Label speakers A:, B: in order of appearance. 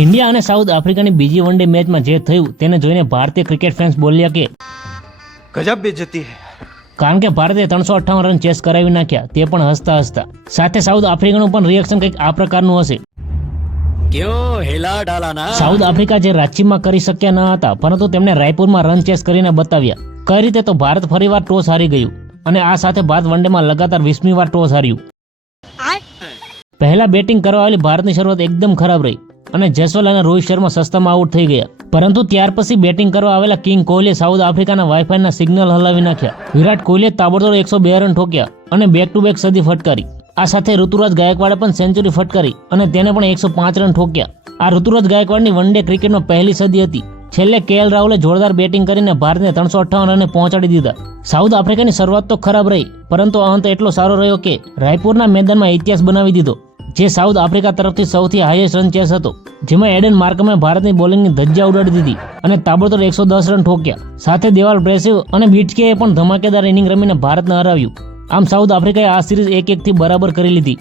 A: India અને south આફ્રિકાની બીજી one day મેચમાં જે થયું તેને જોઈને ભારતીય ક્રિકેટ ફેન્સ બોલ્યા કે
B: ગજબ બેજતી હે.
A: કારણ કે ભારતે ત્રણસો અઠ્ઠાવન રન ચેસ કરાવી નાખ્યા તે પણ હસતા હસતા. સાથે સાઉથ આફ્રિકાનું પણ રિએક્શન કંઈક આ પ્રકારનું હશે. સાઉથ આફ્રિકા જે રાંચીમાં કરી શક્યા ન હતા પરંતુ તેમણે રાયપુરમાં રન ચેસ કરીને બતાવ્યા. કઈ રીતે તો ભારત ફરીવાર ટોસ હારી ગયું અને આ સાથે ભારત વનડેમાં લગાતાર વીસમી વાર ટોસ હાર્યું. પહેલા બેટિંગ કરવા આવેલી ભારતની શરૂઆત એકદમ ખરાબ રહી. અને જેસવાલ અને રોહિત શર્મા સસ્તામાં આઉટ થઈ ગયા. પરંતુ ત્યાર પછી બેટિંગ કરવા આવેલા કિંગ કોહલીએ સાઉથ આફ્રિકાના વાઈફાઈના સિગ્નલ હલાવી નાખ્યા. વિરાટ કોહલીએ તાબડતોડ એકસો બે રન ઠોક્યા અને બેક ટુ બેક સદી ફટકારી. આ સાથે ઋતુરાજ ગાયકવાડે પણ સેન્ચુરી ફટકારી અને તેને પણ એકસો પાંચ રન ઠોક્યા. આ ઋતુરાજ ગાયકવાડની વન ડે ક્રિકેટમાં પહેલી સદી હતી. છેલ્લે કેએલ રાહુલે જોરદાર બેટિંગ કરીને ભારતને ત્રણસો અઠ્ઠાવન રને પહોંચાડી દીધા. સાઉથ આફ્રિકાની શરૂઆત તો ખરાબ રહી, પરંતુ અંત એટલો સારો રહ્યો કે રાયપુરના મેદાનમાં ઇતિહાસ બનાવી દીધો. જે સાઉથ આફ્રિકા તરફથી સૌથી હાઈએસ્ટ રન ચેસ હતો, જેમાં એડન માર્કમે ભારતની બોલિંગની ધજ્જા ઉડાડી દીધી અને તાબડતોડ એકસો દસ રન ઠોક્યા. સાથે દેવાલ બ્રેસિવ અને બીટકેએ પણ ધમાકેદાર ઇનિંગ રમીને ભારતને હરાવ્યું. આમ સાઉથ આફ્રિકાએ આ સિરીઝ એક એકથી બરાબર કરી લીધી.